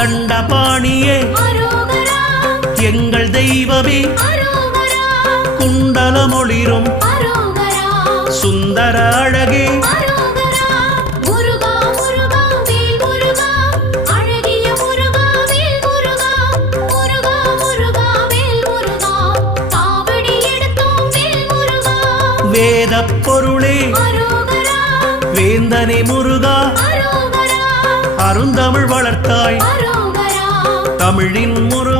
தண்டபாணியே எங்கள் தெய்வமே குண்டலமொளிரும் சுந்தர அழகே வேதப் பொருளே வேந்தனே முருகா அருந்தமிழ் வளர்த்தாய் தமிழின் முருகா